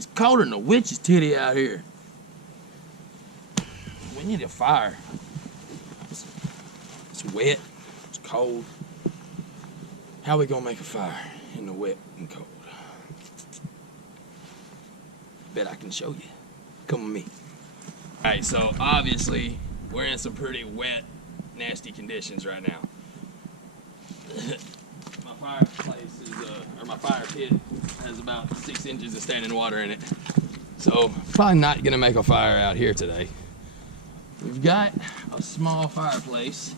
It's colder than a witch's titty out here. We need a fire. It's wet, it's cold. How are we gonna make a fire in the wet and cold? Bet I can show you. Come with me. All right, so obviously we're in some pretty wet, nasty conditions right now. My fireplace is, or my fire pit has about 6 inches of standing water in it. So probably not gonna make a fire out here today. We've got a small fireplace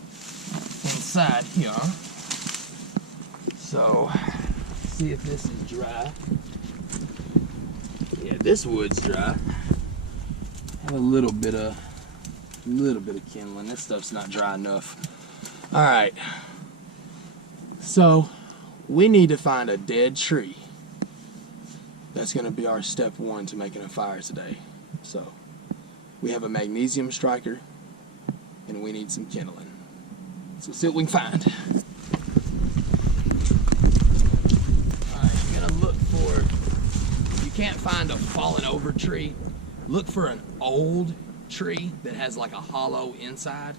inside here. So see if this is dry. Yeah, this wood's dry. Have a little bit of kindling. This stuff's not dry enough. All right. So we need to find a dead tree. That's gonna be our step one to making a fire today. So we have a magnesium striker and we need some kindling. So see what we can find. All right, I'm gonna look for, if you can't find a fallen over tree, look for an old tree that has like a hollow inside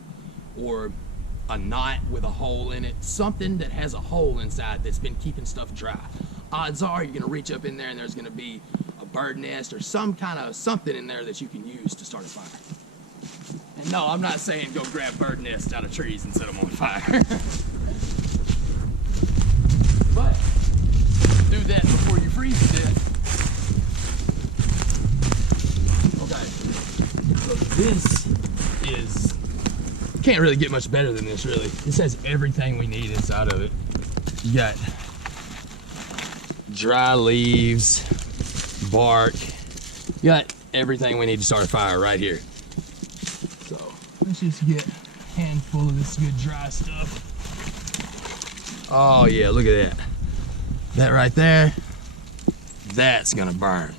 or a knot with a hole in it. Something that has a hole inside that's been keeping stuff dry. Odds are you're gonna reach up in there and there's gonna be a bird nest or some kind of something in there that you can use to start a fire. And no, I'm not saying go grab bird nests out of trees and set them on fire. But do that before you freeze to death. Okay, so this is, can't really get much better than this really. This has everything we need inside of it. You got dry leaves, bark. You got everything we need to start a fire right here. So let's just get a handful of this good dry stuff. Oh yeah, look at that. That right there, that's gonna burn.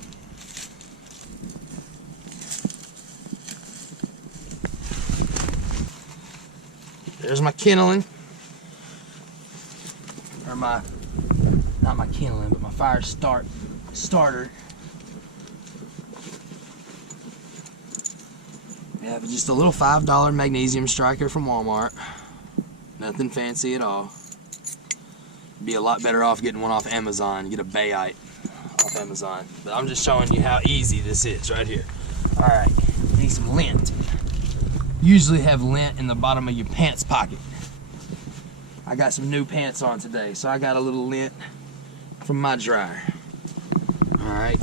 There's my kindling, or not my kindling, but my fire starter. We have just a little $5 magnesium striker from Walmart. Nothing fancy at all. Be a lot better off getting one off Amazon. Get a Bayite off Amazon. But I'm just showing you how easy this is right here. All right, need some lint. Usually have lint in the bottom of your pants pocket. I got some new pants on today, so I got a little lint from my dryer. All right,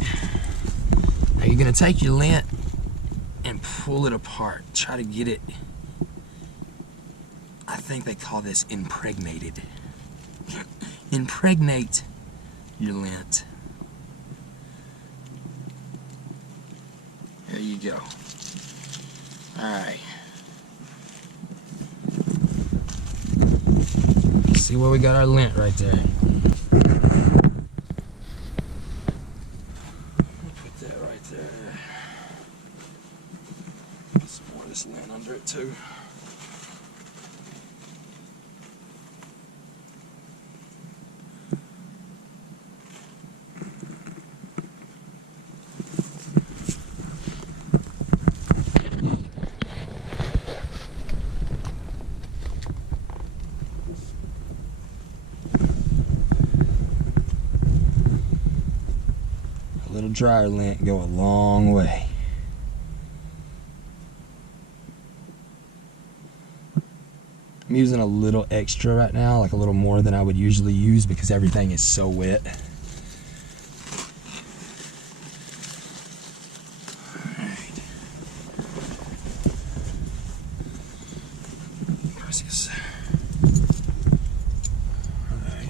now you're gonna take your lint and pull it apart. Try to get it, I think they call this impregnated. Impregnate your lint. There you go. All right. See where we got our lint right there. Put that right there. Put some more of this lint under it too. A little dryer lint go a long way. I'm using a little extra right now, like a little more than I would usually use because everything is so wet. Alright. Gracias. Alright.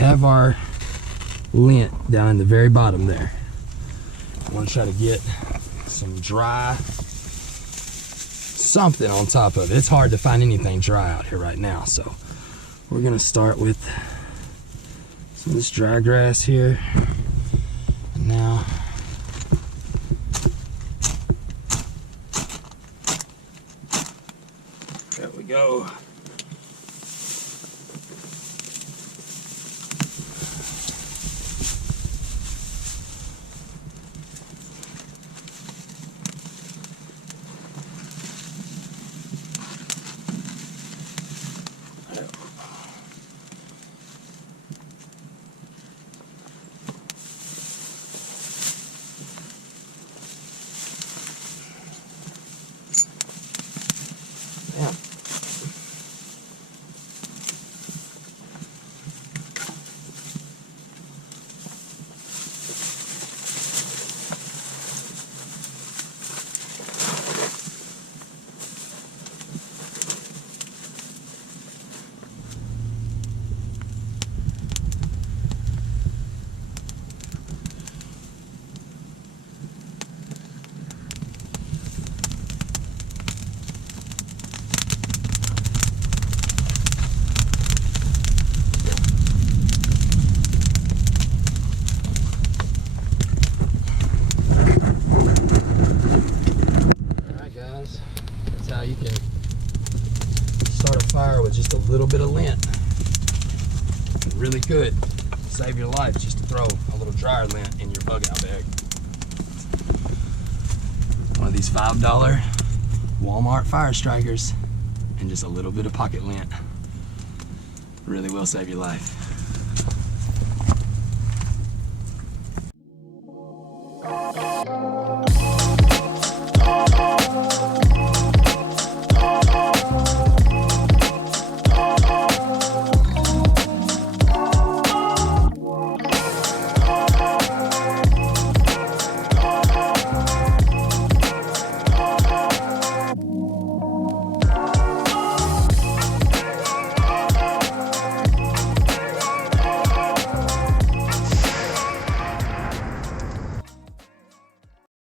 have our lint down in the very bottom there. I want to try to get some dry something on top of it. It's hard to find anything dry out here right now, so we're gonna start with some of this dry grass here. And now there we go. How you can start a fire with just a little bit of lint. It really could save your life just to throw a little dryer lint in your bug out bag. One of these $5 Walmart fire strikers and just a little bit of pocket lint really will save your life.